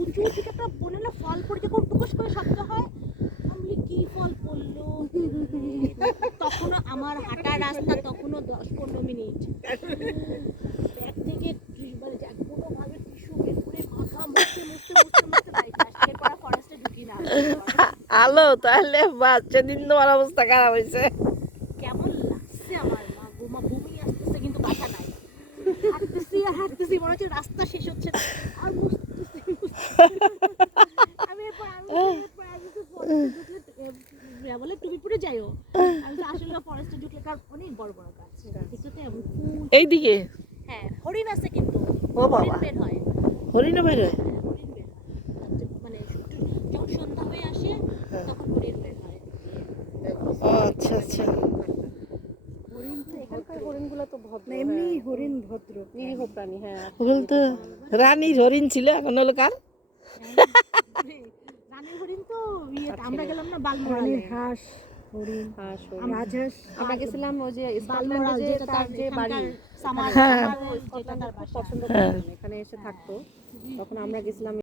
উঁচু থেকে একটা মনে হলো ফল পড়ে যখন টুকুস করে শব্দ হয়, আমি কি ফল পড়লো। তখনও আমার হাঁটার রাস্তা তখনও 10-15 মিনিট। ব্যাগ থেকে মানে কোনোভাবে টিস্যু বের করে মাথা মুছতে মুছতে মুছতে মুছতে বাড়িতে আসি। এরপর আর ফরেস্টে ঢুকি না। আলো তাহলে বাচ্চা দিন তোমার অবস্থা খারাপ হয়েছে। কেমন লাগছে আমার, মা গোমা বমি আসতেছে কিন্তু বাসা নাই। হাঁটতেছি আর হাঁটতেছি, মনে হচ্ছে রাস্তা শেষ হচ্ছে না। আর মুছতেছি আমি এরপর আমি তো ফরেস্টে ঢুকলে বলে তুমি পুরে যাইও। আমি তো আসলে ফরেস্টে ঢুকলে কার অনেক বড় বড় গাছ দেখতে এমন ফুল। এইদিকে হ্যাঁ হরিণ আছে কিন্তু ও বাবা, হরিণ বের হয়। হরিণও বের হয়? হ্যাঁ, হরিণ বের হয় মানে যখন সন্ধ্যা হয়ে আসে তখন হরিণ বের হয়। ও আচ্ছা আচ্ছা। হরিণ তো এখানকার হরিণগুলো তো ভদ্র, এমনি হরিণ ভদ্র নিরীহ প্রাণী। হ্যাঁ, ওগুলো তো রানীর হরিণ ছিল, এখন হলো কার? রানীর হরিণ তো আমরা গেলাম না বালমোড়ালে। হাঁস হরিণ, রাজহাঁস আমরা গেছিলাম ওই যে বালমোড়াল, স্কটল্যান্ডে, যেটা তার যে বাড়ি, সামার হ্যাঁ। যেটা তার বাসা। পছন্দ হ্যাঁ। করতেন, এখানে এসে থাকতো। তখন আমরা গেছিলাম